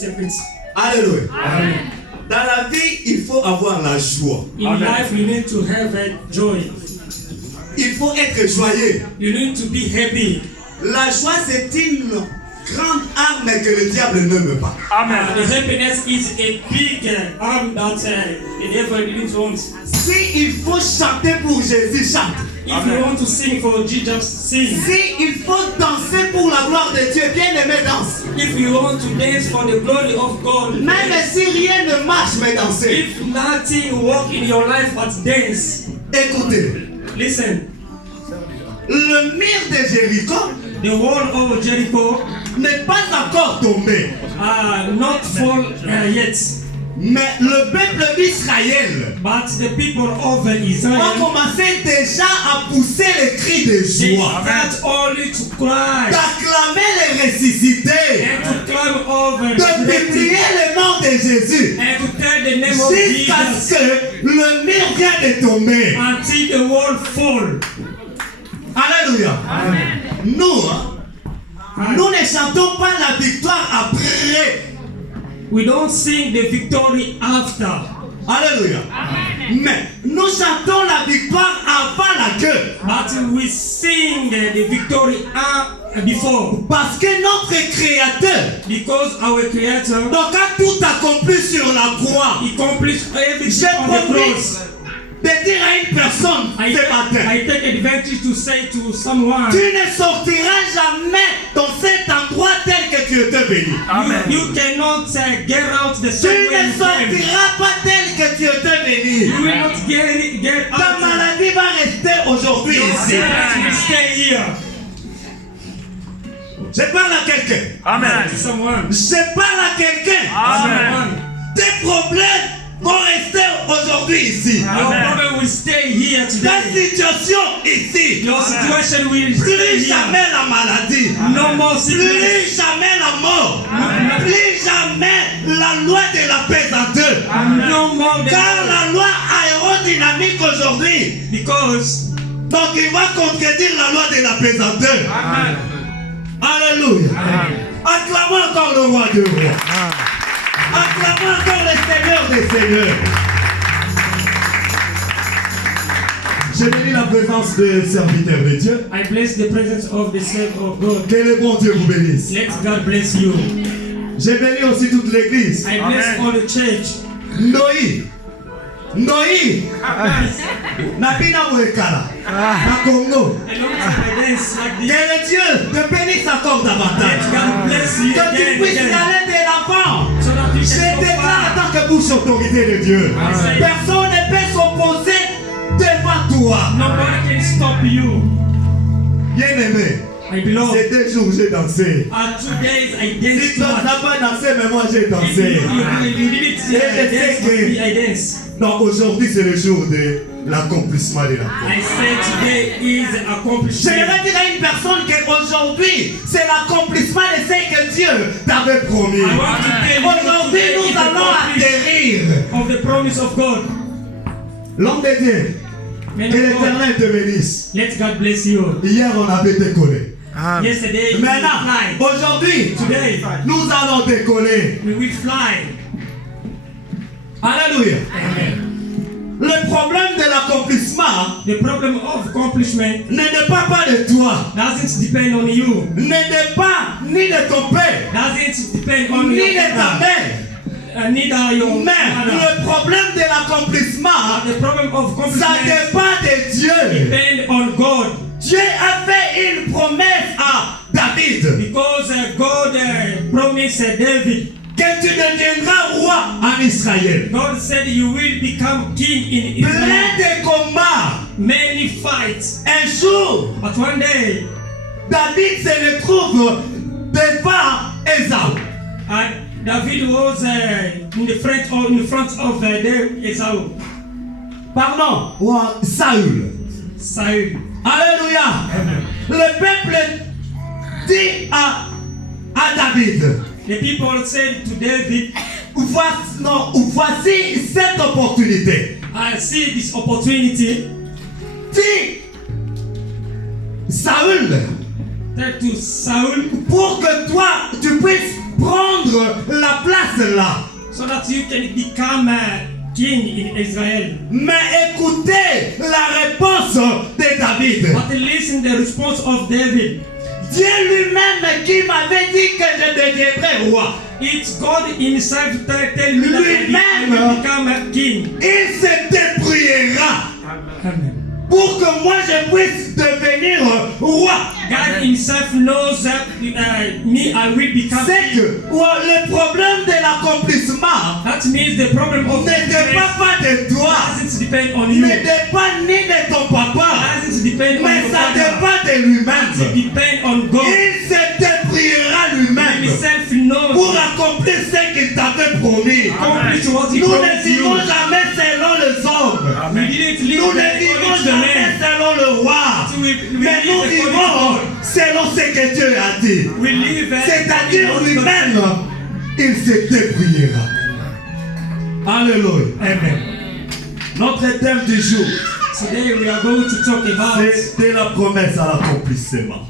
serpents. Alléluia. Amen. Dans la vie, il faut avoir la joie. In life, you need to have joy. Il faut être joyeux. You need to be happy. La joie, c'est une grande arme que le diable n'aime pas. The happiness is a big arm that the devil didn't want. Si il faut chanter pour Jésus, chante. If you want to sing for Jesus, sing. Si il faut danser pour la gloire de Dieu, bien-aimé, danse. If you want to dance for the glory of God, Même dance. si rien ne marche, mais dansez. If nothing work in your life, but dance. Écoutez, Listen, le mur de Jéricho the wall of Jericho n'est pas encore tombé. not fall yet, Mais le peuple d'Israël but the people of ont Israel, commencé déjà à pousser les cris de they joie, start only to cry d'acclamer les ressuscités, and to climb over de publier le nom de Jésus, and to tell the name of jusqu'à Jesus ce que le mur vienne de tomber. until the wall fall. Alléluia. Nous ne chantons pas la victoire après. We don't sing the victory after, Alléluia. Mais nous chantons la victoire avant la queue. but we sing the victory before, Parce que notre Créateur, because our Creator, donc a tout accompli sur la croix. He accomplished everything J'ai on the promis cross. de dire à une personne I ce matin, take advantage to say to someone, tu ne sortiras jamais dans cet endroit tel que tu étais béni. you cannot get out the Tu same way ne you came. sortiras pas tel que tu étais béni. You will not get Ta out. maladie va rester aujourd'hui Your ici. sickness will stay here. Je parle à quelqu'un. To someone. Je parle à quelqu'un. Someone. Tes problèmes vont rester aujourd'hui ici. Your problem will stay here Ta today. situation ici. Your situation will stay Plus here. jamais la maladie. No more sickness. Plus jamais la mort. Plus jamais la loi de la paix en deux. No more Car la loi aérodynamique aujourd'hui, because donc il va contredire la loi de la paix en deux. Alléluia. Acclamons encore le roi de rois. Acclamons encore le Seigneur des seigneurs. Je bénis la présence des serviteurs de Dieu. I bless the presence of the servant of God. Que le bon Dieu vous bénisse. Let God bless you. Je bénis aussi toute l'église. I bless all the church. Noi. Nabina Mwekala. Na Congo. And also I dance like Que this. le Dieu te bénisse encore Let davantage. God bless you Que tu again, puisses again. aller de l'avant. So that you Je can go déclare en far. tant que bouche autorité de Dieu. Personne ne peut s'opposer devant toi. Nobody can stop you. Bien-aimé, I belong. ces 2 jours j'ai dansé. 2 days I Si dance toi too much. n'as pas dansé, mais moi j'ai If dansé. you didn't dance with me, I dance. Donc aujourd'hui c'est le jour de l'accomplissement de la foi. I say today is accomplishment. J'aimerais dire à une personne qu'aujourd'hui c'est l'accomplissement de ce que Dieu t'avait promis. I want to tell you Aujourd'hui today nous is allons atterrir. of the promise of God. L'homme de Dieu, Man que of God, l'Éternel te bénisse. let God bless you. Hier on avait décollé. Yesterday we Maintenant, fly. aujourd'hui, Today nous allons décoller. we will fly. Alléluia. Amen. Le problème de l'accomplissement The problem of accomplishment ne dépend pas de toi, doesn't depend on you. ne dépend ni de ton père, Doesn't depend on ni your de ta father. mère. Neither your Mais mother. le problème de l'accomplissement, The problem of ça accomplishment dépend de Dieu. depend on God. Dieu a fait une promesse à David Because God promised David. que tu deviendras roi en Israël. God said you will become king in Plein Israel. de combats. Many fights. Un jour, But one day, David se retrouve devant Ésaü. David was in the front of Esau. Pardon, roi Saül. Saul. Alléluia. Le peuple dit à David, The people said to David, voici cette opportunité. I see this opportunity. Dis Saül, Tell to Saul, pour que toi tu puisses prendre la place là. so that you can become a king in Israel. Mais écoutez la réponse de David. But listen the response of David. Dieu lui-même qui m'avait dit que je deviendrais roi. It's God himself tell me that I will become a king. Il se débrouillera Amen. pour que moi je puisse devenir roi. God himself knows that me, I will become C'est king. que le problème de l'accomplissement That means the problem of ne dépend pas de toi, doesn't depend on ne you. dépend ni de ton papa, Doesn't depend on mais your ça father. dépend de lui-même. It depends on God. Il se débrouillera lui-même Himself knows. pour accomplir ce qu'il t'avait promis. Accomplish what he Nous ne promised you. vivons jamais selon les hommes. We didn't live Nous ne vivons according to the jamais man. selon le roi. We Mais nous live according to vivons God. selon ce que Dieu a dit. We live C'est-à-dire according to lui-même, God. il se débrouillera. Alléluia. Amen. Notre thème du jour, Today we are going to talk about c'est de la promesse à l'accomplissement.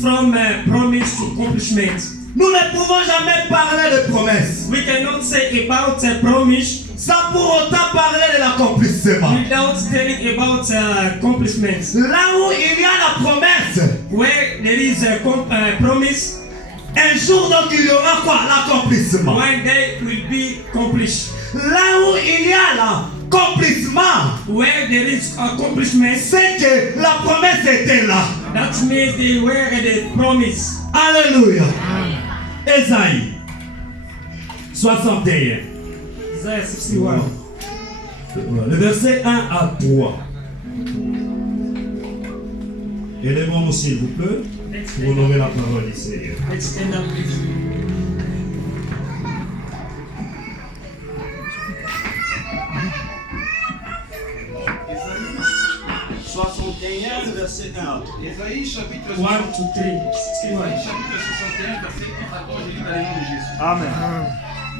from promise to accomplishment. Nous ne pouvons jamais parler de promesse We cannot say about a promise sans pour autant parler de l'accomplissement. without telling about accomplishments. Là où il y a la promesse, Where there is a promise, un jour donc il y aura quoi? L'accomplissement. one day will be accomplished. Là où il y a l'accomplissement, Where there is accomplishment, c'est que la promesse était là. that means they were the promise. Alléluia. Ésaïe 61. Isaiah 61. Le verset 1 à 3. Élevons-nous s'il vous plaît pour honorer la parole du Seigneur. Let's stand up with you. Verset 1 à 3. Ésaïe chapitre 1, 2, 3. Ésaïe 61. chapitre 61, verset 1 à 3, je lis dans le nom de Jésus. Amen.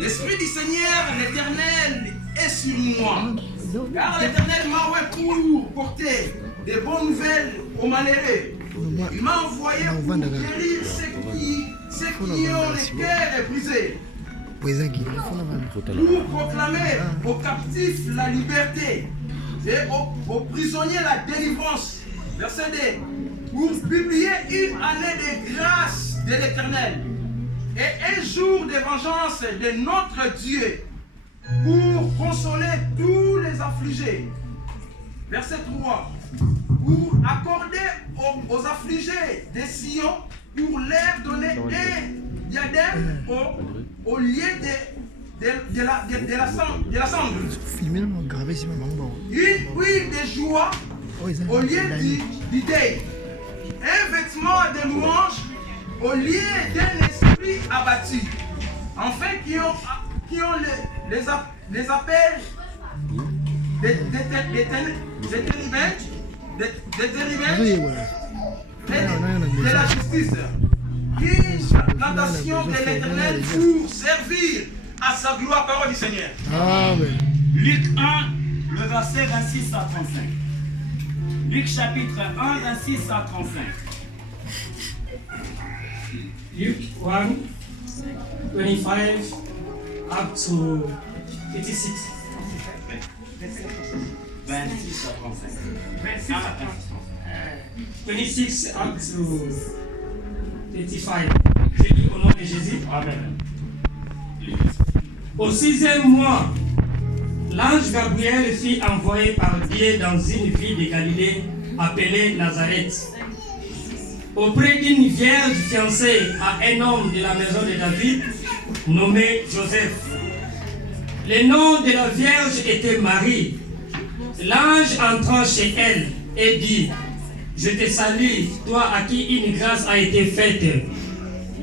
L'Esprit du Seigneur, l'Éternel, est sur moi. Car l'Éternel m'a envoyé pour porter des bonnes nouvelles aux malheureux. Il m'a envoyé pour guérir ceux qui ont le cœur brisé. Pour proclamer aux captifs la liberté et aux prisonniers la délivrance. Verset 2. Pour publier une année de grâce de l'Éternel et un jour de vengeance de notre Dieu pour consoler tous les affligés. Verset 3. Pour accorder aux affligés des Sion, pour leur donner un diadème au lieu de la cendre. Une huile de joie au lieu du deuil. Un vêtement de louange au lieu d'un esprit abattu. Enfin, qui ont les appels des de la justice. Une plantation de l'Éternel pour servir à sa gloire, parole du Seigneur. Amen. Luc 1, le verset 26 à 35. Luc chapitre 1, 26 à 35. Luke 1, 25 up to 86. 26 à 35. 26 up to 35. Je lis au nom de Jésus. Amen. Au 6e mois, l'ange Gabriel fut envoyé par Dieu dans une ville de Galilée appelée Nazareth, auprès d'une vierge fiancée à un homme de la maison de David nommé Joseph. Le nom de la vierge était Marie. L'ange entra chez elle et dit: Je te salue, toi à qui une grâce a été faite.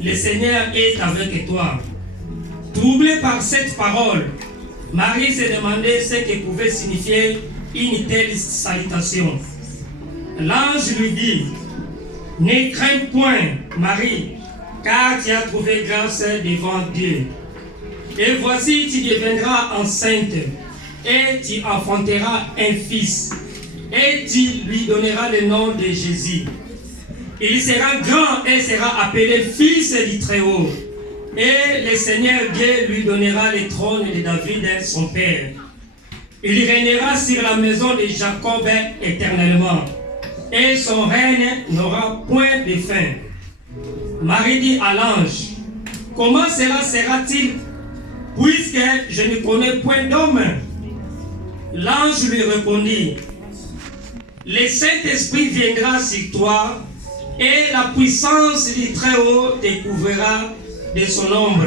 Le Seigneur est avec toi. Troublée par cette parole, Marie se demandait ce que pouvait signifier une telle salutation. L'ange lui dit: Ne crains point, Marie, car tu as trouvé grâce devant Dieu. Et voici, tu deviendras enceinte, et tu enfanteras un fils, et tu lui donneras le nom de Jésus. Il sera grand et sera appelé Fils du Très-Haut. Et le Seigneur Dieu lui donnera le trône de David, son père. Il régnera sur la maison de Jacob éternellement. Et son règne n'aura point de fin. Marie dit à l'ange, comment cela sera-t-il, puisque je ne connais point d'homme? L'ange lui répondit, le Saint-Esprit viendra sur toi, et la puissance du Très-Haut te couvrira de son ombre.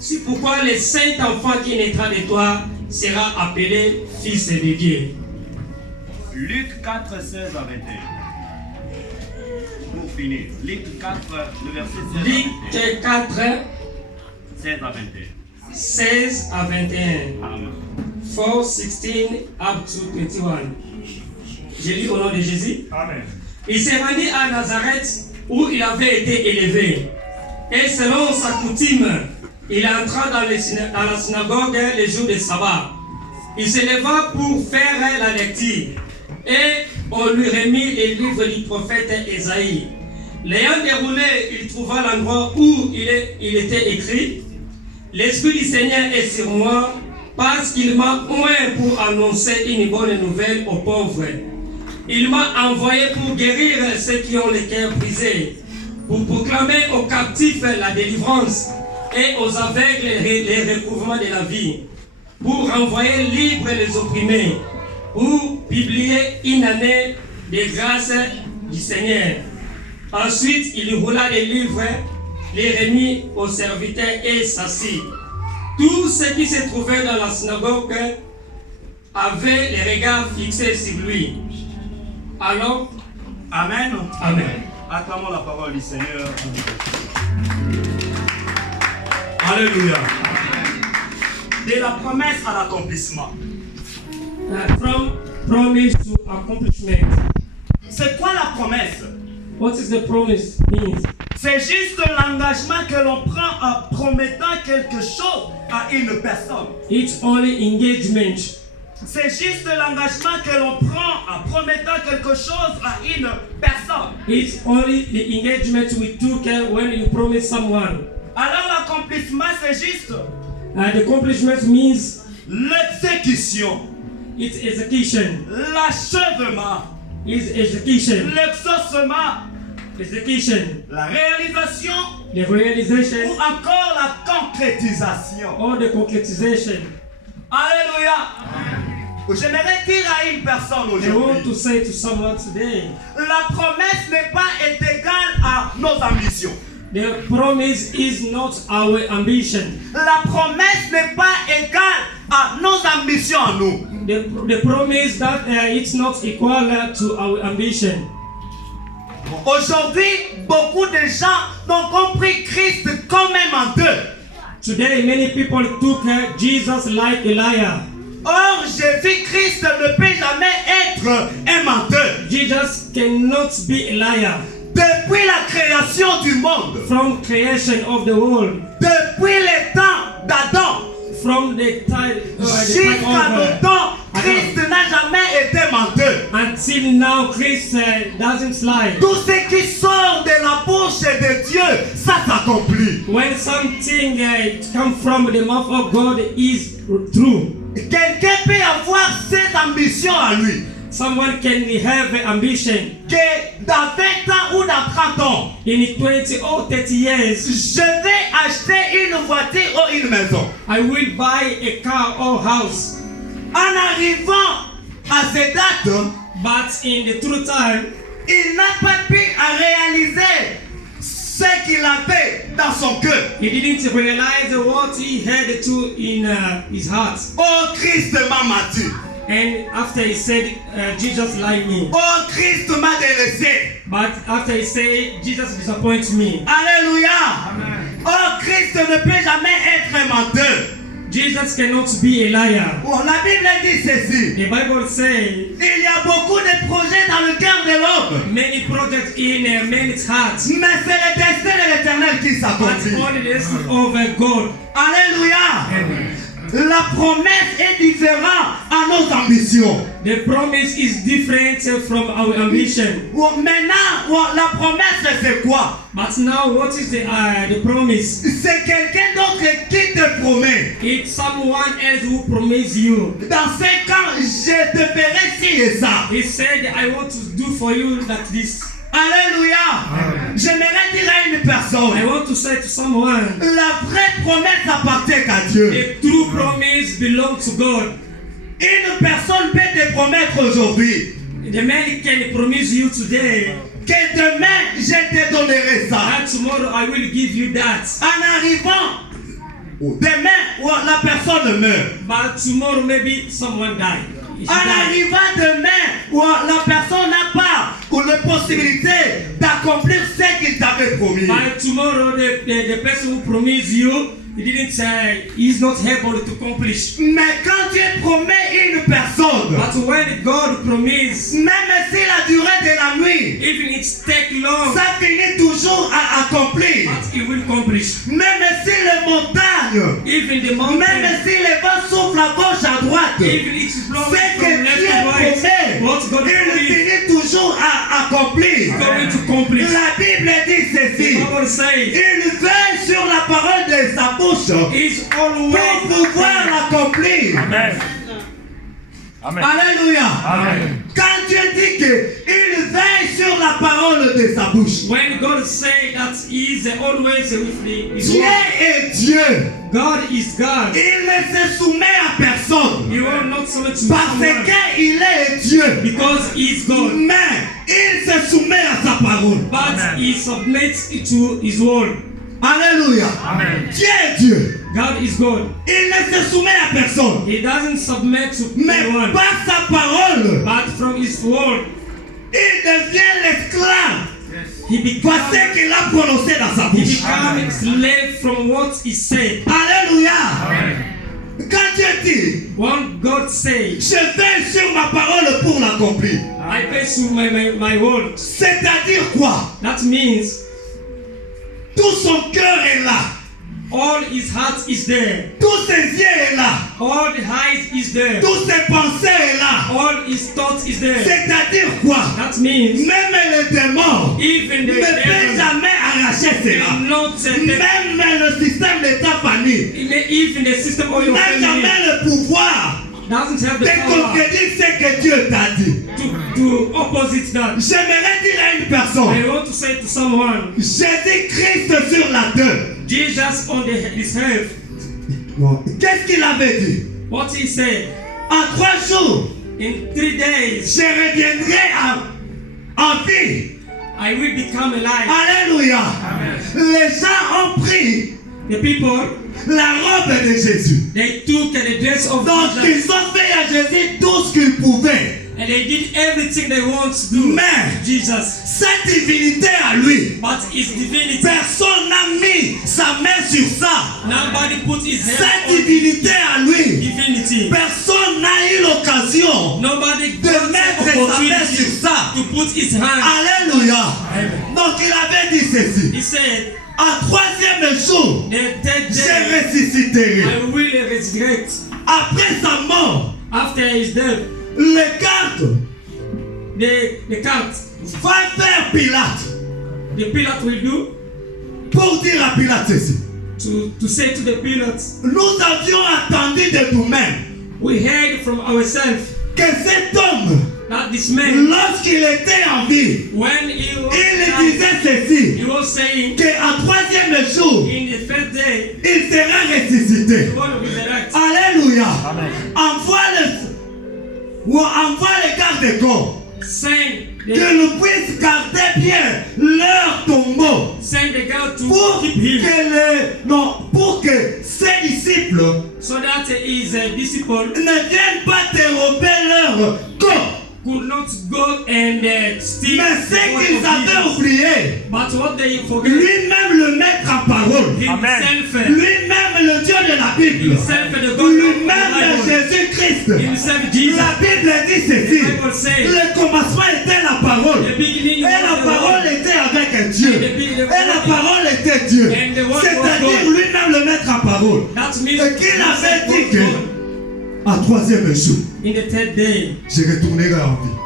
C'est pourquoi le saint enfant qui naîtra de toi sera appelé Fils de Dieu. Luc 4, 16 à 21. Pour finir, Luc 4, le verset 16 à 21. Luc 4, 16 à 21. 16 à 21. Amen. 4, 16 up to 21. J'ai lu au nom de Jésus. Amen. Il s'est rendu à Nazareth où il avait été élevé. Et selon sa coutume, il entra dans la synagogue le jour de sabbat. Il se leva pour faire la lecture. Et on lui remit les livres du prophète Ésaïe. L'ayant déroulé, il trouva l'endroit où il était écrit, l'Esprit du Seigneur est sur moi, parce qu'il m'a oint pour annoncer une bonne nouvelle aux pauvres. Il m'a envoyé pour guérir ceux qui ont le cœur brisé, pour proclamer aux captifs la délivrance et aux aveugles les recouvrements de la vie, pour renvoyer libres les opprimés, pour publier une année de grâce du Seigneur. Ensuite, il roula les livres, les remit aux serviteurs et s'assit. Tous ceux qui se trouvaient dans la synagogue avaient les regards fixés sur lui. Alors, Amen. Amen. Acclamons la parole du Seigneur. Alléluia. De la promesse à l'accomplissement. From promise to accomplishment. C'est quoi la promesse? What is the promise means? C'est juste l'engagement que l'on prend en promettant quelque chose à une personne. It's only engagement. C'est juste l'engagement que l'on prend en promettant quelque chose à une personne. It's only the engagement we took when you promise someone. Alors l'accomplissement, c'est juste The accomplishment means l'exécution, it's execution. l'achèvement, It's execution. l'exaucement, Execution. la réalisation The ou realization encore la concrétisation. or the concretization. Alléluia. J'aimerais dire à une personne I want aujourd'hui, to say to someone today, la promesse n'est pas égale à nos ambitions. the promise is not our ambition. La promesse n'est pas égale à nos ambitions à nous. The promise that it's not equal to our ambition. Aujourd'hui, beaucoup de gens ont compris Christ comme un menteur. Today, many people took Jesus like a liar. Or, Jésus-Christ ne peut jamais être un menteur. Jesus cannot be a liar. Depuis la création du monde, From creation of the world, depuis les temps d'Adam, from the time jusqu'à nos temps, Christ n'a jamais été menteur. until now, Christ doesn't lie. Tout ce qui sort de la bouche de Dieu, ça s'accomplit. When something comes from the mouth of God is true. Quelqu'un peut avoir ses ambitions à lui. Someone can have ambition Que dans 20 ans ou dans 30 ans, in 20 or 30 years. je vais acheter une voiture ou une maison. I will buy a car or house. En arrivant à cette date, But in the true time, il n'a pas pu réaliser ce qu'il avait dans son cœur. he didn't realize what he had to in his heart. Oh, Christ m'a menti. And after he said, Jesus lied me. Oh, Christ m'a délaissé. But after he said, Jesus disappoints me. Alléluia. Oh, Christ ne peut jamais être un menteur. Jesus cannot be a liar. Oh, la Bible dit ceci. The Bible says, Il y a beaucoup de projets dans le cœur de l'homme. many projects in man's heart, Mais c'est le destin de l'Éternel qui but s'accomplit. only the destiny of God. Alléluia. la promesse est différente à nos ambitions. The promise is different from our ambition. Maintenant, la promesse, c'est quoi? But now, what is the promise? C'est quelqu'un d'autre qui te promet. It's someone else who promised you. Dans 5 ans, je te ferai ci et ça. He said, I want to do for you like this. Alléluia. J'aimerais dire à une personne, I want to say to someone, la vraie promesse appartient à Dieu. the true promise belongs to God. Une personne peut te promettre aujourd'hui The man can promise you today que demain, je te donnerai ça. that tomorrow I will give you that. En arrivant, demain, la personne meurt. But tomorrow maybe someone die. He En die. arrivant demain, la personne n'a pas la possibilité d'accomplir ce qu'il t'avait promis. By tomorrow the person who promised you, he didn't say he's not able to accomplish. Mais quand Dieu promet une personne, But when God promised, même si la durée de la nuit, even it take long, ça finit toujours à accomplir. but he will accomplish. Même si les montagnes, Even the même mountain, si les vents soufflent à gauche à droite, even it's blowing ce from que left Dieu to right, promet, what God il promised finit toujours à accomplir. is going to accomplish. La Bible dit The ceci. Bible says Il veille sur la parole de sa bouche he's pour always pouvoir l'accomplir. Amen. Amen. Alléluia. Amen. Quand Dieu dit qu'il veille sur la parole de sa bouche, when God say that he is always with his Dieu word. est Dieu. God is God. Il ne se soumet à personne He will not submit to parce someone qu'il est Dieu. because he is God. Mais il se soumet à sa parole. But Amen. he submits to his word. Alléluia. Amen. Dieu est Dieu. God is God. Il ne se soumet à personne. He doesn't submit to Mais anyone. par sa parole, But from his word, il devient l'esclave. he becomes Parce qu'il a prononcé dans sa bouche. slave from what he said. Alléluia. Amen. Quand Dieu dit, When God says, je veille sur ma parole pour l'accomplir. I base my word. C'est-à-dire quoi? That means Tout son cœur est là. all his heart is there. Tous ses yeux est là. All the eyes is there. Toutes ses pensées est là. All his thoughts is there. C'est-à-dire quoi? That means Même les démons even ne the peuvent devil jamais arracher cela. cannot Même le système d'État famille even the system of your n'a family jamais le pouvoir doesn't have de the power contredire ce que Dieu t'a dit. to opposite that. J'aimerais dire à une personne, I want to say to someone, Jésus-Christ sur la terre. Jesus on his earth, Qu'est-ce qu'il avait dit? what he said, En 3 jours, in 3 days je reviendrai en vie. I will become alive. Alléluia. Les gens ont pris The people, la robe de Jésus. they took the dress of Donc Jesus ils ont fait à Jésus tout ce qu'ils pouvaient. and they did everything they want to do Mais to Jesus. cette divinité à lui, But his divinity, personne n'a mis sa main sur ça. nobody put his hand Cette on divinité à lui, divinity. personne n'a eu l'occasion Nobody de got mettre the sa main opportunity sur ça. to put his hand. Alléluia. Donc il avait dit ceci. He said, En 3e jour, the third je day ressusciterai. I will resurrect. Après sa mort, After his death, les cartes the count, va faire Pilate the Pilate will do pour dire à Pilate ceci. to say to the Pilate, Nous avions attendu de nous-mêmes we heard from ourselves que cet homme, that this man, lorsqu'il était en vie, when he was il alive, disait ceci, he was saying, qu'en 3e jour, in the first day, il sera ressuscité. he will resurrect. Alléluia. Amen. Envoie les gardes-corps Send que the, nous puissions garder bien leur tombeau send the girl to pour keep him, pour que ses disciples so that his disciple ne viennent pas dérober leur corps. could not go and steal Mais the ce body qu'ils of avaient Jesus. oublié, But what they forget, lui-même le mettre en parole, himself, lui-même le Dieu de la Bible, himself the God of lui-même the Bible, Jésus-Christ. himself Jesus. La Bible dit The ceci. Bible says, Le commencement était la parole. the beginning Et la was the parole word, était avec Dieu. and the Et la parole était Dieu. And the word was C'est-à-dire God. lui-même le mettre en parole. parole. That means Et qu'il avait dit God, que, à troisième jour, in the third day, je retournerai en vie.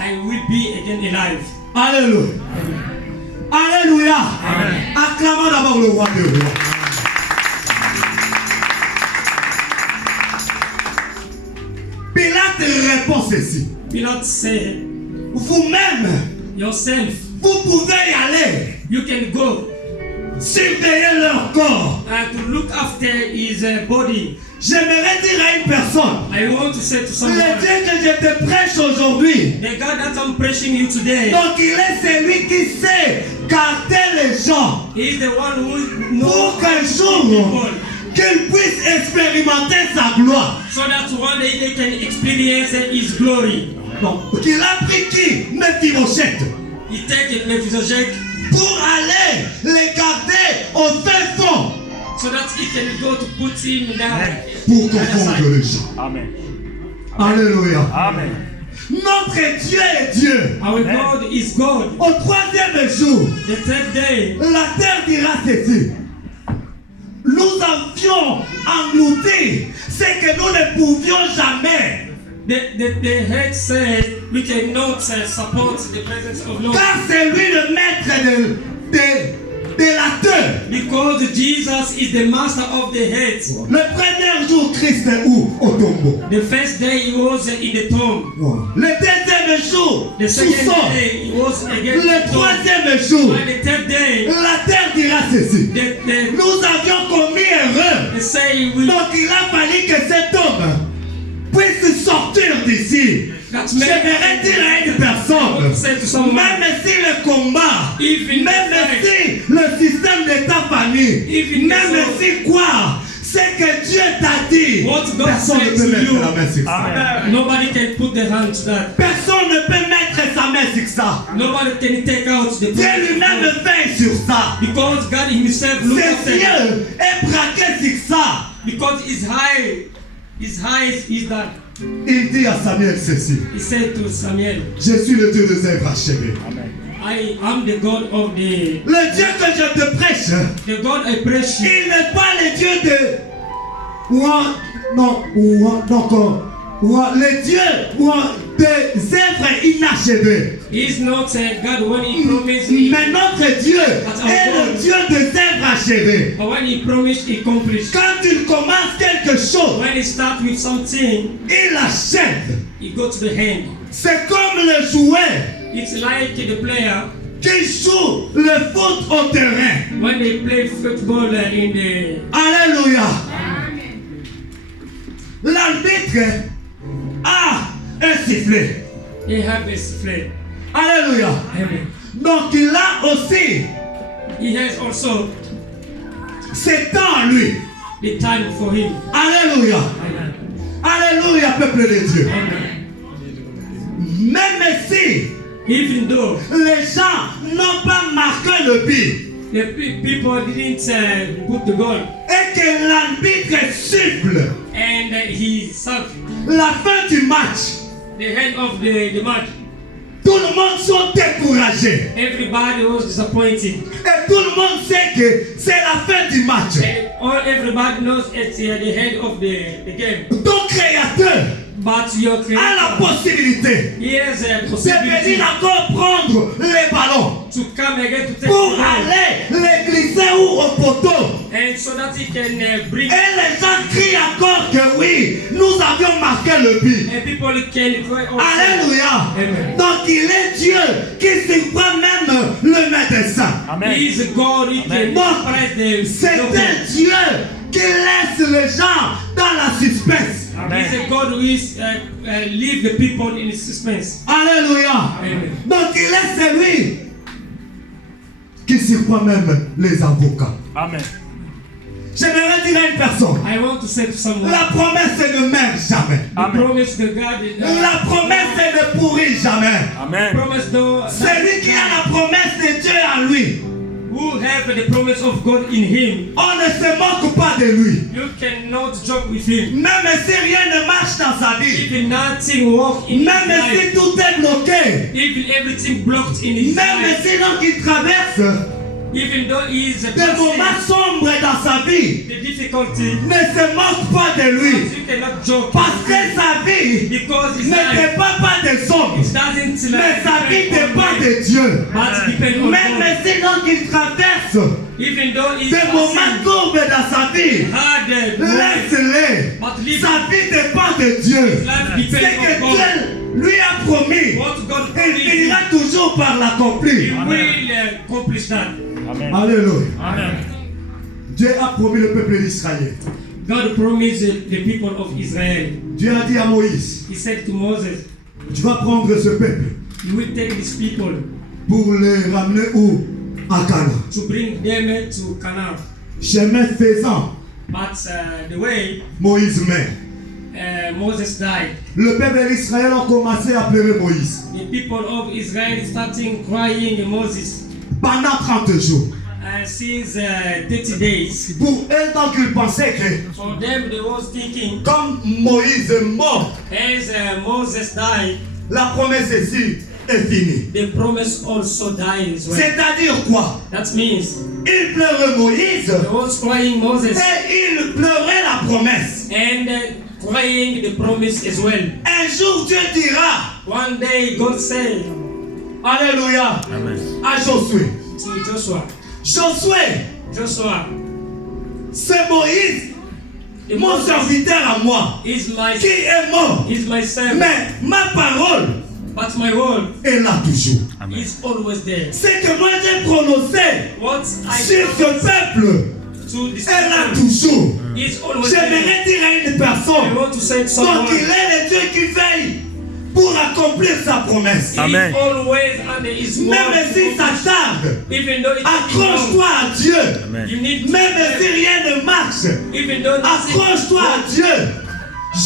I will be again alive. Alléluia. Alléluia. Acclamons d'abord le roi des rois. Pilate répond ceci. Pilate said, Vous-même, yourself, vous pouvez y aller. you can go Surveiller leur corps. to look after his body. J'aimerais dire à une personne, I want to say to le someone, Dieu que je te prêche aujourd'hui, the God that I'm preaching you today, donc il est celui qui sait garder les gens he is the one who knows pour qu'un jour, people, qu'ils puissent expérimenter sa gloire. so that one day they can experience his glory. Donc, il a pris qui? Mephibosheth. He take Mephibosheth Pour aller les garder au fin fond. so that he can go to put him down. Pour confondre les gens. Amen. Alléluia. Amen. Notre Dieu est Dieu. Our God is God. Au troisième jour, The third day, la terre dira ceci. Nous avions englouti ce que nous ne pouvions jamais. the head said we cannot support the presence of Lord Car c'est lui le maître de la terre. because Jesus is the master of the head. Le premier jour, Christ est où? Au tombeau. The first day he was in the tomb. Le deuxième jour, The sous second sol. day he was again in Le the tomb. troisième jour, And the third day, la terre dira ceci. the Nous avions commis erreur. they say we Donc il a fallu que cet homme puisse sortir d'ici. That's J'aimerais dire à une personne, même si le combat, même si le système de ta famille, même si quoi, c'est que Dieu t'a dit, What God personne ne said peut to mettre you. la main sur ça. Amen. nobody can put their hand to that. Personne ne peut mettre sa main sur ça. Nobody can take out the Dieu presence of lui-même God. veille sur ça. Because God himself looked Ses after it. yeux est braqué sur ça. Because his eyes is that. Il dit à Samuel ceci. He said to Samuel, Je suis le Dieu des œuvres achevées. Amen. I am the God of the Le Dieu que je te prêche, God I praise you. il n'est pas le Dieu de... le Dieu des œuvres inachevées. He is not God when he promised me, Mais notre Dieu est le Dieu des œuvres achevées. but when he promised, he accomplished. Quand il commence quelque chose, When he starts with something, il achève. he goes to the hand. C'est comme le jouet It's like the player qui joue le foot au terrain. when they play football in the. Alléluia. L'arbitre a un sifflet. They have a flame. Alléluia. Amen. Donc il a aussi He has also ses temps à lui. the time for him. Alléluia. Amen. Alléluia, peuple de Dieu. Amen. Même si Even though les gens n'ont pas marqué le but the people didn't put the goal et que l'arbitre siffle and he served la fin du match, the head of the match, tout le monde sont découragés. everybody was disappointed. Et tout le monde sait que c'est la fin du match. And everybody knows it's the head of the game. Ton créateur But your a la creator, possibilité he has a de possibility venir encore prendre les ballons to come again to take pour the ball, aller les glisser où au poteau. and so that he can bring Et les gens crient encore que oui, nous avions marqué le but. and people can cry also. Alléluia. Amen. Donc il est Dieu qui surprend même le médecin. Amen. He is a God who can Bon, surprise the c'est doctor. un Dieu qui laisse les gens dans la suspense. Amen. He's a God who is leave the people in suspense. Alléluia. Amen. Donc il est celui qui surprend même les avocats. Amen. J'aimerais dire à une personne, I want to say to someone, la promesse ne meurt jamais. the Amen. promise to God is La promesse ne pourrit jamais. Amen. promise though Celui qui a la promesse de Dieu en lui, who have the promise of God in him, on ne se moque pas de lui. you cannot joke with him. Même si rien ne marche dans sa vie, Even nothing work in his même life, si tout est bloqué, even everything blocked in his même life, si donc il traverse Even though he is a des moments sombres dans sa vie, the difficulty, ne se moque pas de lui. you cannot joke Parce que sa vie because his ne life dépend pas des hommes, it doesn't mais sa vie depend on dépend man, de Dieu. but depend on Même God. si donc il traverse Even though he des moments courbes dans sa vie, hard laisse-les. but live Sa vie dépend de Dieu. life Ce depends que on God. Dieu lui a promis, What God il promised finira toujours par he l'accomplir. will accomplish that. Amen. Alléluia. Amen. Dieu a promis le peuple d'Israël. God promised the people of Israel. Dieu a dit à Moïse, He said to Moses, tu vas prendre ce peuple you will take these people pour les ramener où? À Canaan. to bring them to Canaan. Chemin faisant, But the way Moïse meurt. Moses died, Le peuple d'Israël a commencé à pleurer Moïse the people of Israel starting crying Moses pendant 30 jours. since 30 days. Pour eux, donc ils pensaient que For them, they was thinking, comme Moïse est mort, as Moses died, la promesse ici est finie. the promise also died as well. C'est-à-dire quoi? That means Il pleurait Moïse they was crying Moses et il pleurait la promesse. and crying the promise as well. Un jour, Dieu dira, One day, God said Alléluia, Amen. à Josué. to Joshua, Joshua, c'est Moïse, mon serviteur à moi, is my qui est mort. servant, Mais ma parole but my word est là toujours. Amen. is always there. C'est que moi j'ai prononcé What I sur ce peuple to this est là people toujours. is always there. J'aimerais dire à une I personne, want to say to donc someone, il est le Dieu qui veille pour accomplir sa promesse. he Amen. is always under his word. Même si ça tarde, Even though it takes accroche-toi long, à Dieu. Amen. you need to Même si rien ne marche, even though nothing accroche-toi à Dieu.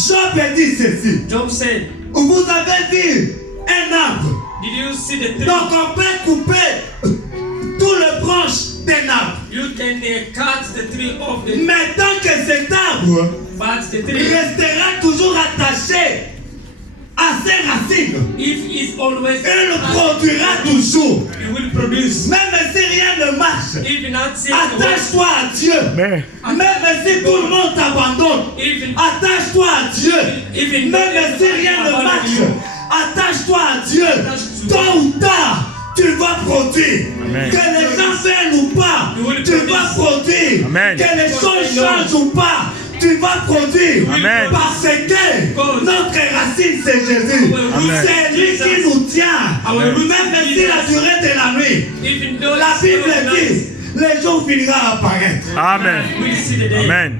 Job a dit ceci. Job said, Vous avez vu un arbre. did you see the tree? Donc on peut couper toutes les branches d'un arbre. You can cut the tree off the Mais tant que cet arbre but the tree, restera toujours attaché à ses racines, if it's always il produira toujours. you will produce. Même si rien ne marche, If not say attache-toi à Dieu. Amen. Même si tout le monde t'abandonne, even attache-toi à Dieu. even Même si rien ne marche, attache-toi à Dieu. Tôt ou tard, tu vas produire. Amen. Que les gens viennent ou pas, tu vas produire. Amen. Que les choses changent ou pas, tu vas produire. Amen. Parce que notre racine c'est Jésus. Amen. C'est lui qui nous tient. Même si la durée de la nuit, even though la Bible dit, le jour finira à apparaître. Amen. we see the day. Amen.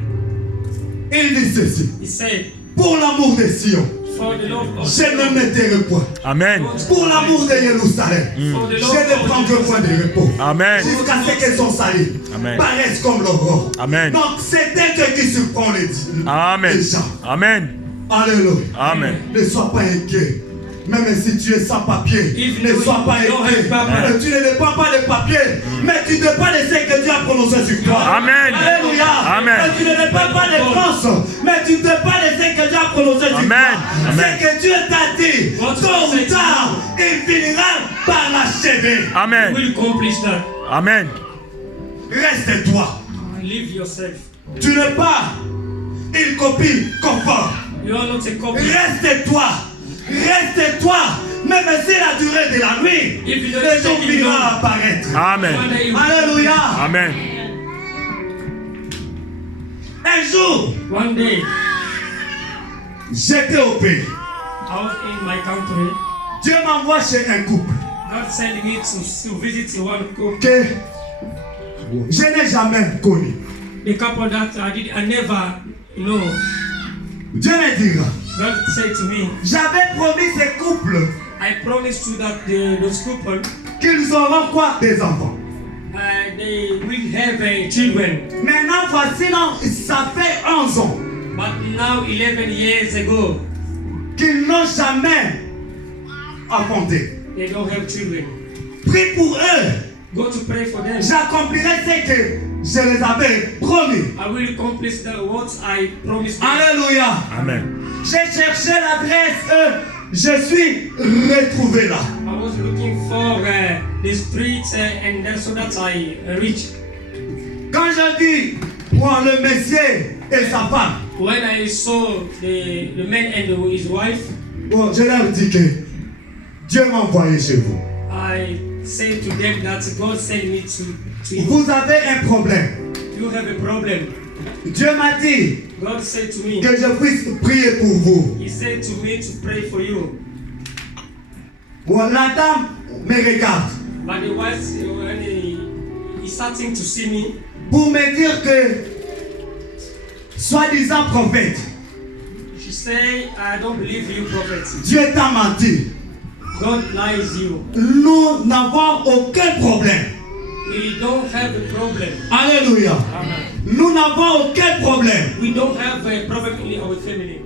Il dit ceci. He said, Pour l'amour de Sion, for the love of je ne me tairai point. Amen. Pour l'amour de Jérusalem, for the je love ne prendrai point de repos. Amen. Jusqu'à ce que son salut Amen. paraisse comme l'aurore. Amen. Donc c'est un Dieu qui surprend les Amen. gens. Amen. Alléluia. Amen. Ne sois pas inquiet. Même si tu es sans papier, If ne you sois pas don't inquiet. have paper. Tu ne dépends pas des papiers, mais tu dépends de ce que Dieu a prononcé sur toi. Amen. Alléluia. Amen. Et tu ne dépends pas des France, mais tu dépends de ce que Dieu a prononcé sur Amen. toi. Amen. Ce que Dieu t'a dit, tôt ou tard, il finira par l'achever. Amen. will accomplish that. Amen. Reste-toi. Live yourself. Tu n'es pas une copie confort. You are not a copy. Reste-toi. Reste-toi. Même si la durée de la nuit, If you don't le jour take it finira long. à apparaître. Amen. One day you- Alléluia. Amen. Un jour, One day, j'étais au pays. out in my country, Dieu m'envoie chez un couple God sent me to visit one couple. que je n'ai jamais connu. The couple that I never know. Dieu me dira, God said to me, j'avais promis ces couples I promised you that those couple, qu'ils auront quoi? Des enfants. they will have children. Maintenant, voici, non, ça fait 11 ans But now, 11 years ago, qu'ils n'ont jamais enfanté. they don't have children. Prie pour eux. Go to pray for them. J'accomplirai ce que je les avais promis. I will accomplish what I promised them. Alléluia. Amen. J'ai cherché l'adresse je suis retrouvé là. I was looking for the streets and then so that I reached. Quand j'ai vu le monsieur et sa femme, When I saw the man and his wife, je leur dis que Dieu m'a envoyé chez vous. I said to them that God sent me to you. Vous avez un problème. You have a problem. Dieu m'a dit God said to me, que je puisse prier pour vous. He said to me to pray for you. La dame me regarde But the wife, when he's starting to see me, pour me dire que, soi-disant prophète, she say, I don't believe you, prophet. Dieu t'a menti. God lies you. Nous n'avons aucun problème. We don't have a problem. Alléluia. Nous n'avons aucun problème. We don't have a problem in our family.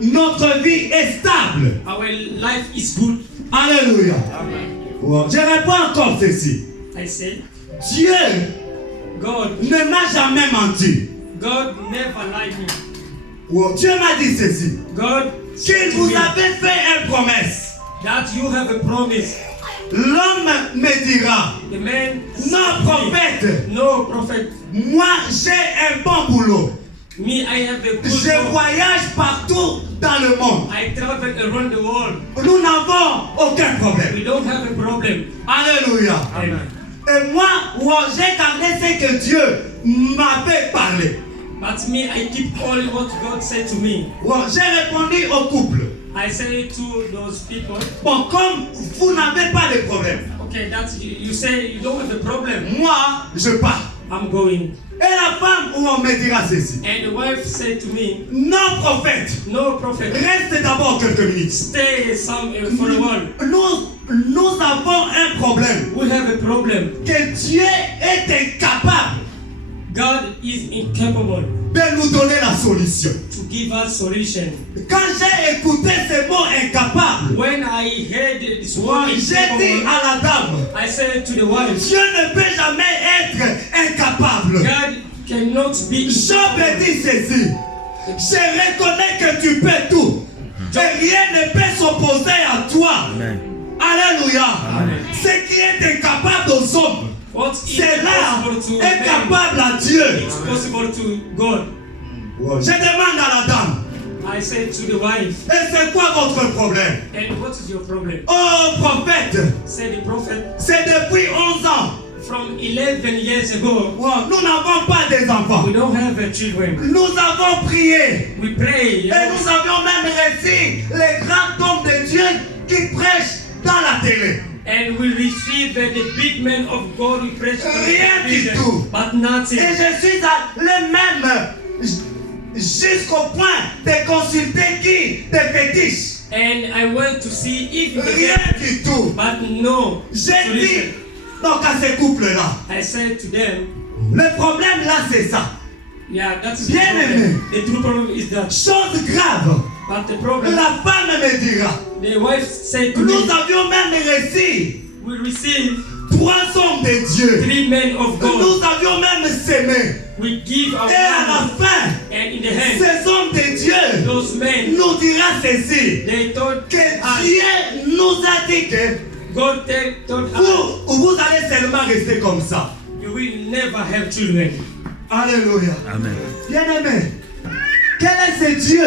Notre vie est stable. Our life is good. Alléluia. Je réponds encore ceci. I said, Dieu God ne m'a jamais menti. never lied me. Dieu m'a dit ceci. God Qu'il said to vous me avait fait une promesse. that you have a promise. L'homme me dira, The man non prophète, no prophet. moi j'ai un bon boulot. Me, I have a good Je job. voyage partout dans le monde. I travel around the world. Nous n'avons aucun problème. We don't have a problem. Alléluia. Amen. Et moi, j'ai gardé ce que Dieu m'avait parlé. But me, I keep all what God said to me. J'ai répondu au couple. I say to those people, Bon, comme vous n'avez pas de problème, okay, that's you say you don't have a problem. moi, je pars. I'm going. Et la femme, on me dira ceci. And the wife said to me, Non, prophète, no prophet, reste d'abord quelques minutes. stay some for a while. Nous avons un problème. We have a problem. Que Dieu est incapable God is incapable de nous donner la solution. to give us solution. Quand j'ai écouté ce mot incapable, When I heard this word j'ai dit incapable, à la dame, I said to the wife, Dieu ne peut jamais être incapable. God cannot be. Job dit ceci. Je reconnais que tu peux tout. Et rien ne peut s'opposer à toi. Alléluia. Ce qui est incapable aux hommes, What is c'est là possible to incapable man, à Dieu. it's possible to God. Je demande à la dame, I said to the wife, et c'est quoi votre problème? and what is your problem? Oh prophète, Said the prophet, c'est depuis 11 ans. from 11 years ago, Nous n'avons pas des enfants. we don't have children. Nous avons prié. We pray. Et nous avions même reçu les grands hommes de Dieu qui prêchent dans la télé. And we receive the big men of God we preach to Rien the du vision, tout. but nothing. Et je suis allé même jusqu'au point de consulter qui? Des fétiches. And I went to see if Rien du tout. but no J'ai dit solution. donc à ces couples-là, I said to them, le problème là c'est ça. yeah, that's the Bien problem. aimé. The true problem is that. Chose grave, But the problem, la femme me dira, the wife said to nous me, avions même reçu we receive 3 hommes de Dieu. 3 men of God. Nous avions même sémé. We give our Et à la money, fin, and in the hand, ces hommes de Dieu those men, nous dira ceci, they told que us, Dieu nous a dit que God told us, vous allez seulement rester comme ça. you will never have children. Alléluia. Amen. Bien-aimé, quel est ce Dieu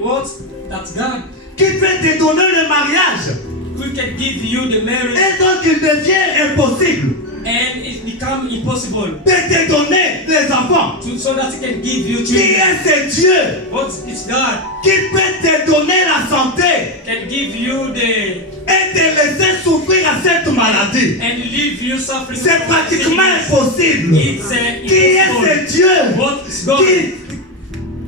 What? That's God. qui peut te donner le mariage We can give you the marriage, et donc il devient impossible and it become impossible de te donner les enfants? so that He can give you Qui children. est ce Dieu What is God? qui peut te donner la santé Can give you the et te laisser souffrir à cette maladie? and leave you suffering. C'est pratiquement impossible. It's Qui est impossible. ce Dieu What is God?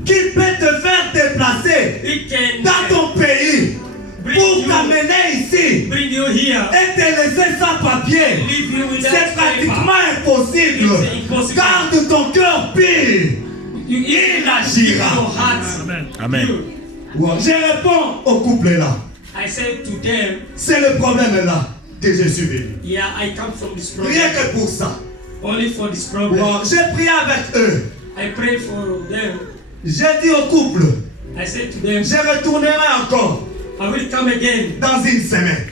qui peut te faire déplacer He can dans ton pays pour t'amener ici bring you here, et te laisser sans papier? leave you without C'est pratiquement paper. impossible. It's impossible. Garde ton cœur pire. You Il your agira. heart. Amen. You. Je réponds au couple là. I said to them, C'est le problème là que je suis venu. yeah, I come from this Rien problem. que pour ça. Only for this problem. J'ai prié avec eux. I pray for them. J'ai dit au couple, I said to them, je retournerai encore I will come again dans une semaine.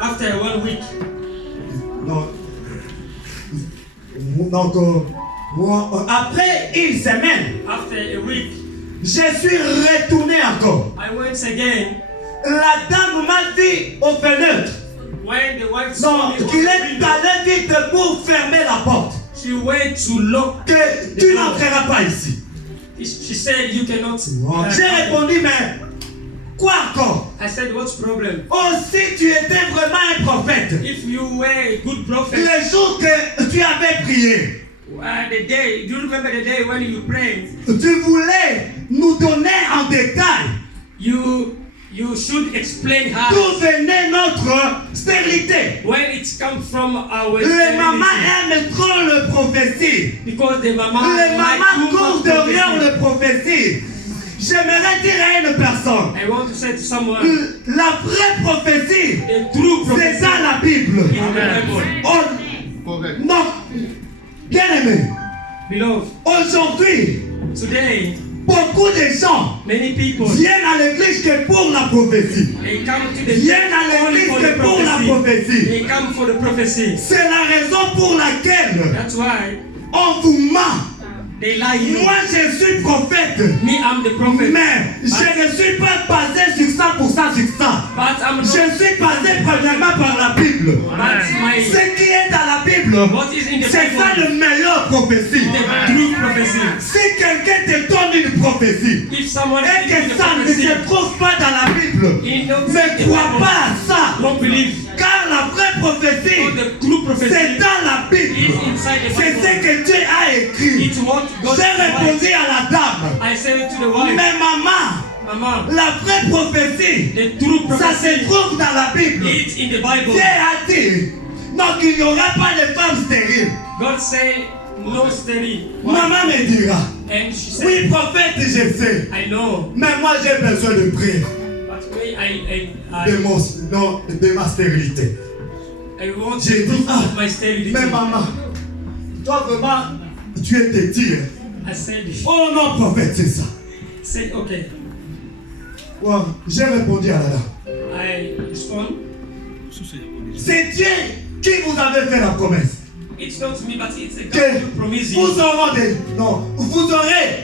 After 1 week. Non. Donc, après une semaine, After a week, je suis retourné encore. I went again. La dame m'a dit au fenêtre, When the wife saw me, qu'il est allé vite pour fermer la porte. she went to lock. Que tu n'entreras pas ici. She said, you cannot. J'ai répondu, mais quoi encore? I said, what's the problem? Oh, si tu étais vraiment un prophète, If you were a good prophet, le jour que tu avais prié, the day, do you remember the day when you prayed? tu voulais nous donner en détail You should explain how. d'où venait notre stérilité. When it comes from our Les mamans sterility. aiment trop le prophétie. Because the mama Les mamans too courent much derrière prophecy. le prophétie. J'aimerais dire à une personne, I want to say to someone, la vraie prophétie, the true c'est prophecy dans la Bible. is in the Bible. Oh, non, bien aimé, Beloved, aujourd'hui, today, beaucoup de gens many people, viennent à l'église que pour la prophétie. they come to the Viennent à only l'église for que the pour la prophecy. prophétie. They come for the prophecy. C'est la raison pour laquelle That's why on vous ment. they lie you. Moi, je suis prophète, Me, I'm the prophet. mais je ne suis pas basé sur 100% sur ça. But I'm not. Je suis basé premièrement par la Bible. That's my. Ce qui est dans la Bible, What is in the c'est ça Bible? le meilleur prophétie. The true prophecy. Si quelqu'un te donne une prophétie If someone et gives you que the ça ne prophecy, se trouve pas dans la Bible, he don't ne crois pas à ça. Don't believe. Car la vraie So prophétie, the true prophecy c'est dans la Bible. is inside the C'est Bible. ce que Dieu a écrit. It's what God J'ai répondu writes. à la dame, I said to the wife, mais maman, Mama, la vraie prophétie, the true ça se prophecy trouve dans la Bible. is in the Bible. Dieu a dit, non, qu'il n'y aura pas de femmes stériles. God said, no steady. Maman me dira, And she said, oui, prophète, je sais, I know, mais moi j'ai besoin de prier but me, de ma stérilité. I want J'ai to dit, prove ah, my sterility. mais maman, toi vraiment, tu es têtu. Hein? I said, Oh non, prophète, c'est ça. said, okay. Ouais, j'ai répondu à la dame. I respond, C'est Dieu qui vous avait fait la promesse. it's not me, but it's a God Que who promised vous you. aurez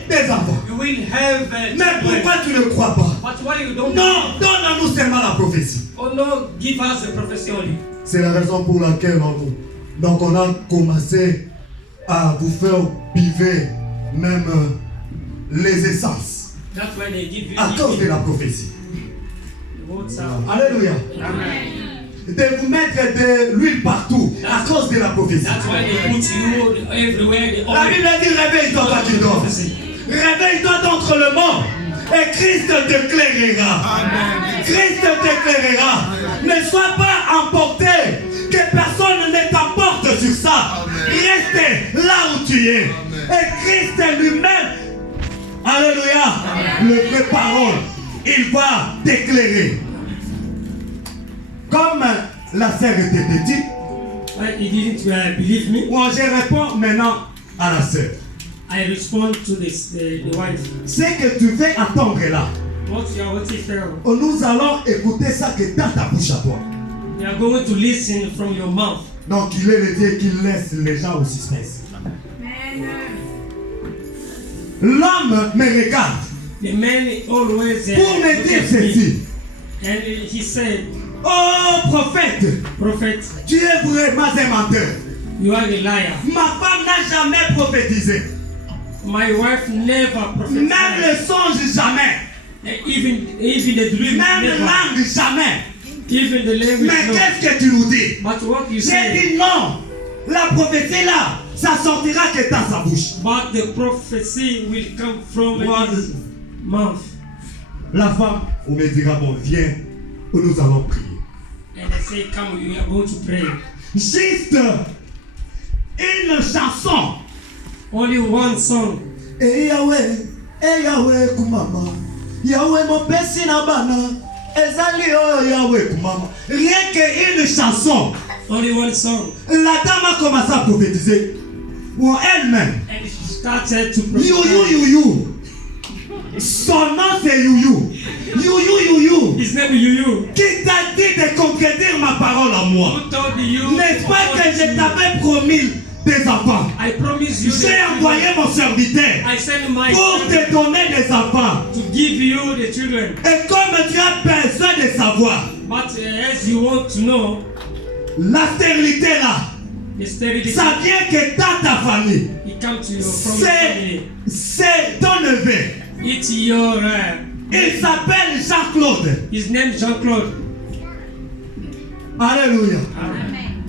des enfants. You will have Mais children. pourquoi tu ne crois pas? But why you don't? Non, donne-nous seulement la prophétie. Oh no, give us the prophecy only. C'est la raison pour laquelle on a commencé à vous faire piver même les essences That's why they give you à cause de la prophétie. the words Alléluia. Amen. De vous mettre de l'huile partout à cause de la prophétie. That's why they put you everywhere. They La Bible dit réveille-toi toi qui dors. Réveille-toi d'entre le mort et Christ t'éclairera. Christ t'éclairera. Ne sois pas emporté, que personne ne t'emporte sur ça. Reste là où tu es. Et Christ lui-même, alléluia, le vrai parole, il va t'éclairer. Comme la sœur était petite, He didn't believe me. moi je réponds maintenant à la sœur. I respond to this, the wife. Ce que tu veux attendre là, What you are waiting for. nous allons écouter ça que dans ta bouche à toi. You are going to listen from your mouth. Donc il est le Dieu qui laisse les gens au suspense. L'homme me regarde The man always pour me look dire at me. ceci. And he said, Oh prophète, Prophet, tu es vraiment un menteur. you are a liar. Ma femme n'a jamais prophétisé. My wife never Même prophesied. le songe jamais. Even the dream Même never. langue jamais. Even the language Mais no. qu'est-ce que tu nous dis? But what you J'ai say, dit non. La prophétie là, ça sortira que dans sa bouche. but the prophecy will come from Moi, his mouth. La femme, on me dira, bon, viens, nous allons prier. And I say, come, we are going to pray. Juste une chanson. Only one song. Eh Yahweh kumama. Yahweh mon pesi na bana. Ezali oh Yahweh kumama. Rien qu'une chanson. Only one song. La dame a commencé à prophétiser. Pour elle-même. And she started to You. prophesy. Son nom c'est Youyou. Youyou. His name is Youyou. Qui t'a dit de concrétiser ma parole en moi? Who told you? N'est-ce pas que je t'avais promis des enfants? I promise you. J'ai envoyé mon serviteur I send my pour te donner des enfants. to give you the children. Et comme tu as besoin de savoir, But as you want to know, la stérilité là, the sterility, ça vient que dans ta famille. it comes to you from your family. C'est ton neveu. It's your. Il s'appelle Jean-Claude. His name is Jean-Claude. Alléluia. Amen.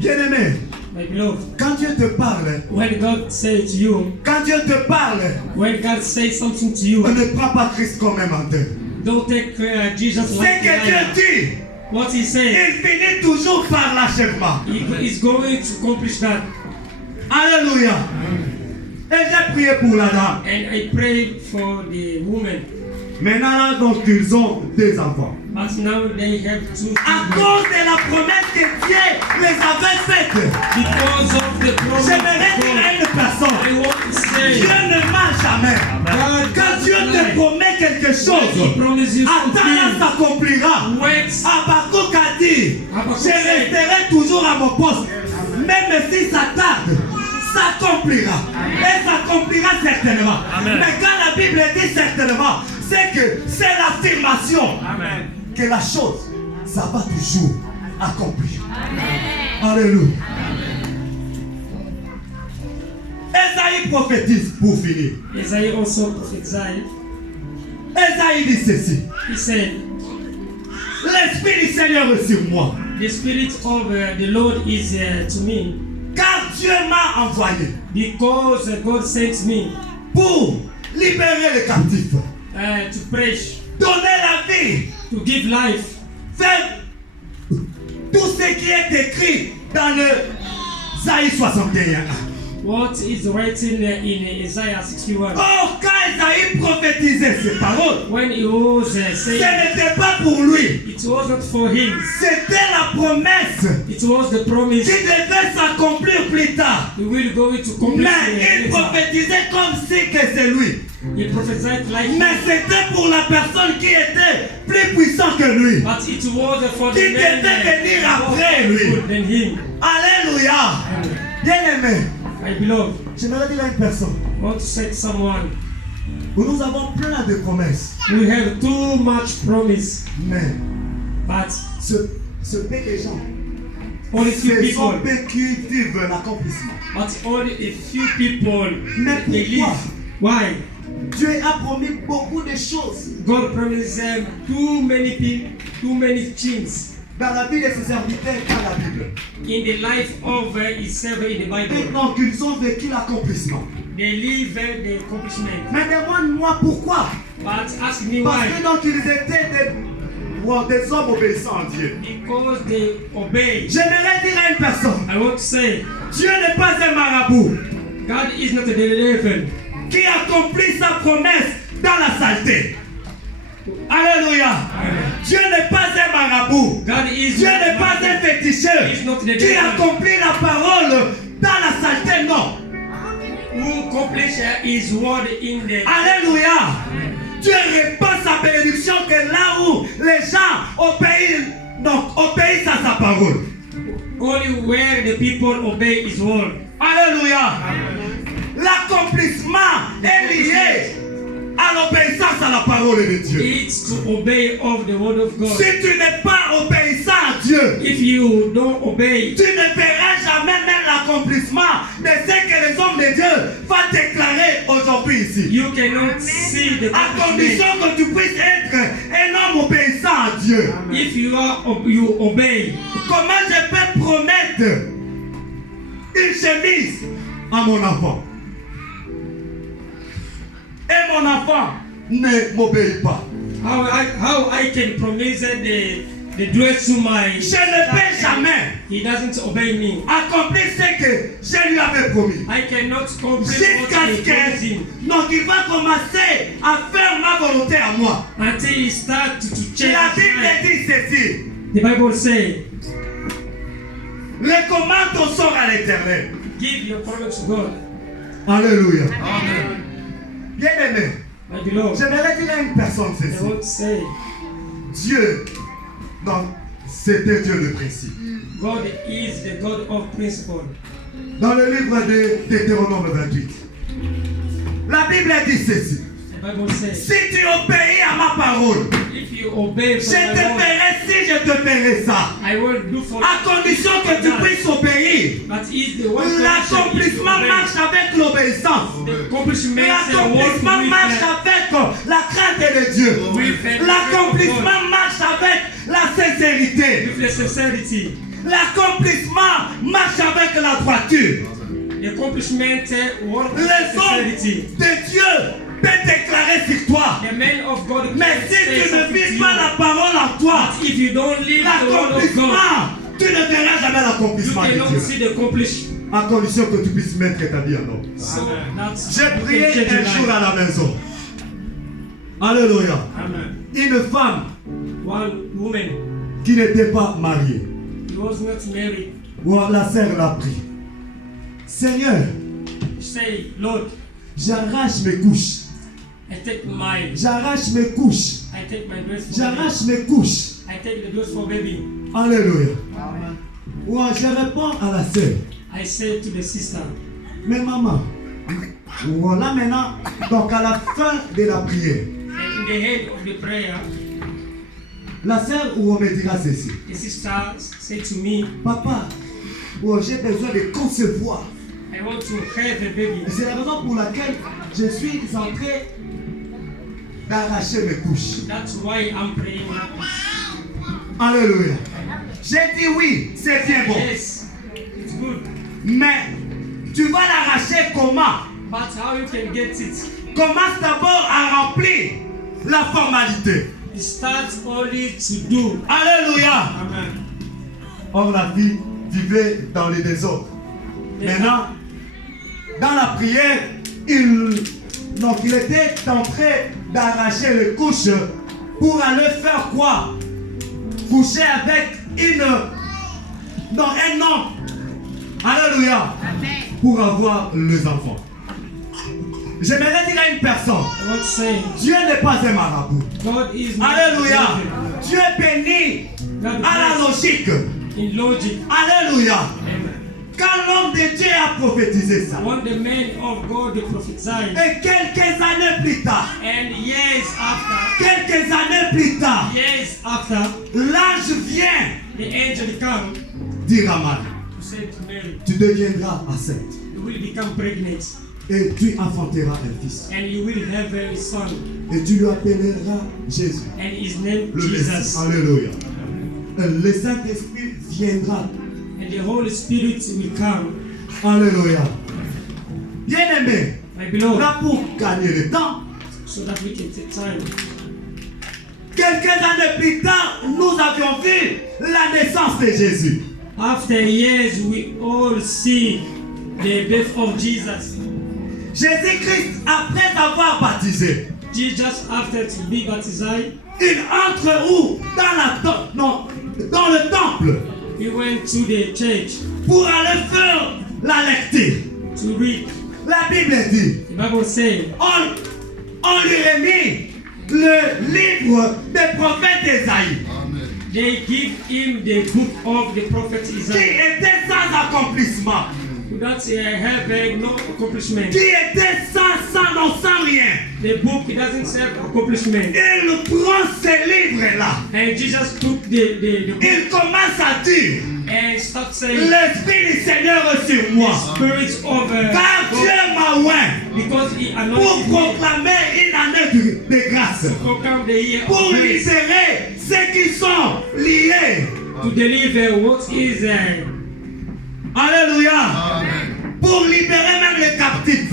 Bien-aimé, My beloved, quand Dieu te parle, when God says to you, quand Dieu te parle, when God says something to you, ne prends pas Christ comme un menteur. don't take Jesus Ce like que a Dieu liar. dit, What he says, il finit toujours par l'achèvement. he is going to accomplish that. Alléluia. Et j'ai prié pour la dame. And I pray for the woman. Maintenant, là, donc, ils ont des enfants. But now they have two À children. cause de la promesse que Dieu les avait faite, Because of the promise j'aimerais of dire à God, une personne, I want to say, Dieu ne ment jamais. God Quand Dieu doesn't te lie. promet quelque When he chose, promises you attends, là, something, s'accomplira. wait. Habakkuk a dit, Habakkuk je said, resterai toujours à mon poste, même si ça tarde, s'accomplira. Et s'accomplira certainement. Amen. Mais quand la Bible dit certainement, c'est que c'est l'affirmation Amen. que la chose, ça va toujours accomplir. Alléluia. Esaïe prophétise pour finir. Isaiah also prophesied. Esaïe dit ceci. He said, L'Esprit du Seigneur est sur moi, the Spirit of the Lord is to me, car Dieu m'a envoyé because God sent me pour libérer les captifs, to preach, donner la vie, to give life, faire tout ce qui est écrit dans le Isaïe 61. what is written in Isaiah 61. Or, quand Isaïe prophétisait ces paroles, When he was ce saying, n'était pas pour lui, it was not for him, c'était la promesse it was the promise. qui devait s'accomplir plus tard. We will go into complete. Mais il prophétisait comme si que c'est lui. He prophesied like Mais c'était pour la personne qui était plus puissante que lui. but it was for Qui the man devait venir après more lui. good than him. Alléluia. Bien-aimé, My beloved, j'aimerais dire à une personne, I want to say to someone, nous avons plein de promesses, we have too much promise, mais but ce peu de gens, only few ce sont people, peu qui vivent l'accomplissement. but only a few people Mais they pourquoi? live. Why? Dieu a promis beaucoup de choses God promised them too many things dans la vie de ses serviteurs dans la Bible. in the life of his servant in the Et Bible. donc ils ont vécu l'accomplissement. They live the accomplishment. Mais demande-moi pourquoi. But ask me Parce why. que donc ils étaient des hommes obéissants à Dieu. Because they obey. J'aimerais dire à une personne, I want to say, Dieu n'est pas un marabout God is not a devil. qui accomplit sa promesse dans la saleté. Alléluia. Dieu n'est pas un marabout. God is Dieu n'est pas un féticheur He's not the qui devil. accomplit la parole dans la saleté. Non. Who accomplish his word in the. Alléluia. Dieu répand sa bénédiction que là où les gens obéissent à sa parole. Only where the people obey his word. Alléluia. L'accomplissement est lié à l'obéissance à la parole de Dieu. It's to obey of the word of God. Si tu n'es pas obéissant à Dieu, If you don't obey, tu ne verras jamais même l'accomplissement de ce que les hommes de Dieu vont déclarer aujourd'hui ici. you cannot see the À condition accomplishment. que tu puisses être un homme obéissant à Dieu. If you obey, Comment je peux promettre une chemise à mon enfant? Et mon enfant ne m'obéit pas. how I can promise the dress to my. Je ne peux jamais He doesn't obey me. accomplir ce que je lui avais promis. I cannot complete Jusqu'à what ce he promised him que donc il va commencer à faire ma volonté à moi. until he starts to change La his Bible mind. dit ceci. The Bible says, Recommande ton sort à l'Éternel. give your promise to God. Alléluia. Bien aimé, My beloved, J'aimerais dire à une personne I ceci. want to say, Dieu, non, c'était Dieu le principe. God is the God of principle. Dans le livre de Deutéronome 28, la Bible dit ceci. The Bible says, Si tu obéis à ma parole, if you obey je from te my word, ferai ci, je te ferai ça. I will do for À condition que tu puisses obéir. But is the one L'accomplissement marche avec l'obéissance. The accomplishment L'accomplissement marche avec la crainte de Dieu. L'accomplissement marche avec la sincérité. with the sincerity. L'accomplissement marche avec la droiture. The accomplishment work with Les hommes sincerity. de Dieu peuvent déclarer sur toi. The man of God Mais can si say tu ne something to vis pas you. la parole en toi, But if you don't live the word of God, l'accomplissement, tu ne verras jamais you l'accomplissement de cannot Dieu. see the accomplishment. À condition que tu puisses mettre ta vie en ordre. So that's J'ai prié you can change un your jour life. à la maison. Alléluia. Amen. Une femme One woman, qui n'était pas mariée. he was not married. La sœur l'a pris. Seigneur, Say, Lord, j'arrache mes couches. J'arrache mes couches. I take my dress for J'arrache mes couches. baby. I take the dress for baby. Alléluia. Ouais, je réponds à la sœur. I say to the sister, Mais maman, voilà maintenant, donc à la fin de la prière, and in the head of the prayer, la sœur on me dira ceci. the sister said to me, Papa, j'ai besoin de concevoir. I want to have a baby. Et c'est la raison pour laquelle je suis en train d'arracher mes couches. That's why I'm praying now. Alléluia. J'ai dit oui, c'est bien bon. Yes, it's good. Mais tu vas l'arracher comment? But how you can get it? Commence d'abord à remplir la formalité. It starts only to do. Alléluia. Amen. Or la fille vivait dans le désordre. Maintenant, dans la prière, il était en train d'arracher les couches pour aller faire quoi? Coucher avec un homme. Alléluia. Pour avoir les enfants. J'aimerais dire à une personne, I want to say, Dieu n'est pas un marabout. God is not Alléluia. God Dieu est béni à la logique. in logic. Alléluia. Amen. Quand l'homme de Dieu a prophétisé ça, When the man of God prophesied, et quelques années plus tard, and years after, l'ange vient the angel come dire à Marie, to say to Mary, tu deviendras enceinte you will become pregnant, et tu enfanteras un fils. and you will have a son, Et tu lui appelleras Jésus, and his name le Messie. Jesus. Alléluia. Le Saint-Esprit viendra. And the Holy Spirit will come. Alléluia. Bien-aimé, My beloved, là pour gagner le temps, so that we can take time. quelques années plus tard, nous avions vu la naissance de Jésus. After years, we all see the birth of Jesus. Jésus-Christ, après avoir baptisé, Jesus, after to be baptized, il entre où? Dans le temple he went to the church pour aller faire la lecture. to read. La Bible dit, The Bible says, on lui remet le livre des prophètes d'Ésaïe, they give him the book of the prophet qui Isaiah. était sans accomplissement, That have no accomplishment. qui était sans rien. The book doesn't have accomplishment. Il prend ces livres-là. And Jesus took the book Il commence à dire, and start saying, l'Esprit du Seigneur est sur moi. Spirit of Car God, Dieu m'a oint because he pour anointed me proclamer une année de grâce. to proclaim the year of Pour grace, libérer ceux qui sont liés. to deliver what is Alléluia. Pour libérer même les captifs.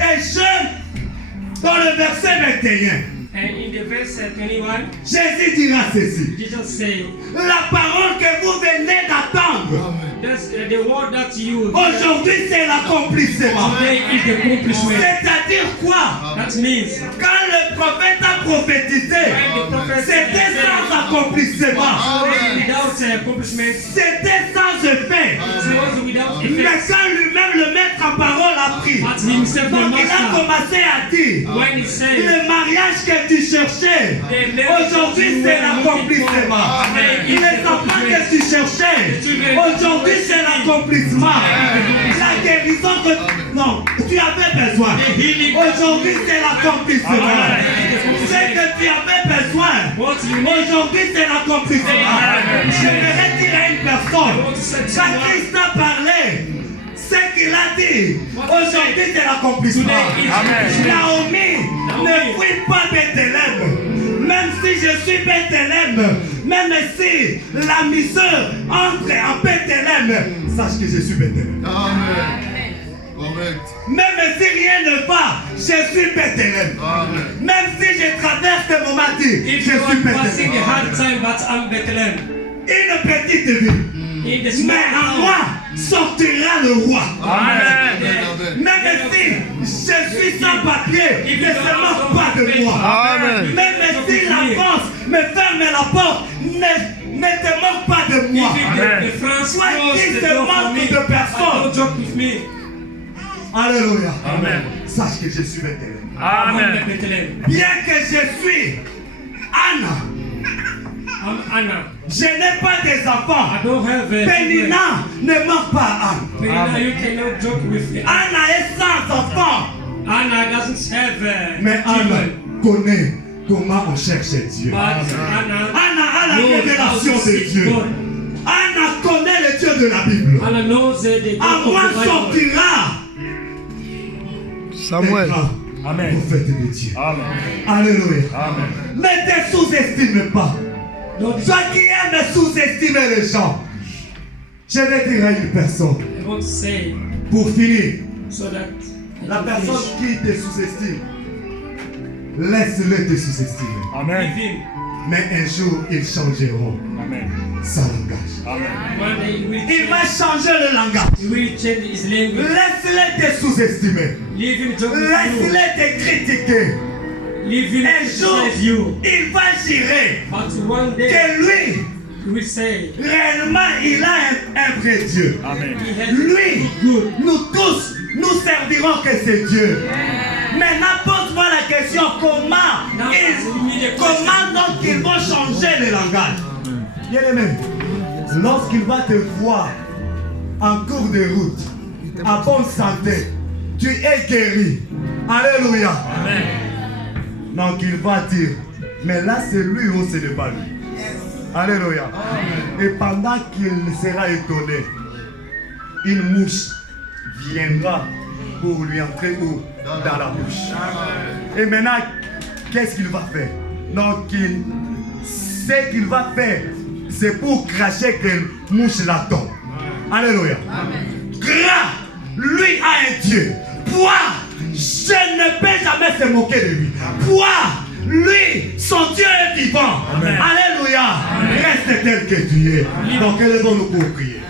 Et je, dans le verset 21, and in the verse 21, Jésus dira ceci. Jesus said, La parole que vous venez d'attendre, that's the word that you aujourd'hui c'est l'accomplissement. today is the accomplishment. C'est-à-dire quoi? That means Quand le prophète a prophétisé, when the prophet c'était sans accomplissement. without accomplishment, C'était sans effet. it was without Mais effect. quand lui-même le maître en parole a pris, But himself the donc il a master commencé à dire, when he said, le mariage que tu cherchais, aujourd'hui c'est l'accomplissement. Les enfants que tu cherchais, aujourd'hui c'est l'accomplissement. La guérison que non, tu avais besoin, aujourd'hui c'est l'accomplissement. Ce que tu avais besoin, aujourd'hui c'est l'accomplissement. Je vais dire à une personne, quand Christ a parlé, ce qu'il a dit, aujourd'hui c'est l'accomplissement. Naomi ne fuit pas Bethléem. Même si je suis Bethléem, même si la misère entre en Bethléem, sache que je suis Bethléem. Même si rien ne va, je suis Bethléem. Même si je traverse des moments durs, je suis Bethléem. Une petite vie, mais en moi sortira le roi. Même si je suis sans papier, ne se moque pas de moi. Même si la France me ferme la porte, ne te moque pas de moi. Soit qui se moque de personne. Alléluia. Sache que je suis Bethléem. Bien que je suis Anna, je n'ai pas des enfants. Pénina ne manque pas à Anne. Anna est sans enfants. Mais Anna connaît comment on cherche Dieu. Anna a la révélation de Dieu. Anna connaît le Dieu de la Bible. À moi sortira Samuel. Amen. Prophète de Dieu. Amen. Alléluia. Amen. Ne te sous-estime pas. Toi qui aimes sous-estimer les gens, je vais dire à une personne, pour finir, la personne qui te sous-estime, laisse-le te sous-estimer. Amen. Mais un jour, ils changeront. Amen. Son langage. Amen. Il va changer le langage. Laisse-le te sous-estimer. Laisse-le te critiquer. Un jour, il va jurer que lui, réellement, il a un vrai Dieu. Amen. Lui, nous tous, nous servirons que c'est Dieu. Maintenant, pose-moi la question, comment donc ils vont changer le langage? Bien-aimé, lorsqu'il va te voir en cours de route, en bonne santé, tu es guéri. Alléluia. Amen. Donc il va dire, mais là c'est lui ou ce n'est pas lui. Alléluia. Et pendant qu'il sera étonné, une mouche viendra pour lui entrer dans la bouche. Et maintenant, qu'est-ce qu'il va faire? Donc ce qu'il va faire, c'est pour cracher que mouche la tombe. Alléluia. Gras, lui a un Dieu. Toi, je ne peux jamais se moquer de lui. Toi, lui, son Dieu est vivant. Amen. Alléluia. Amen. Reste tel que tu es. Donc, élevons-nous pour prier.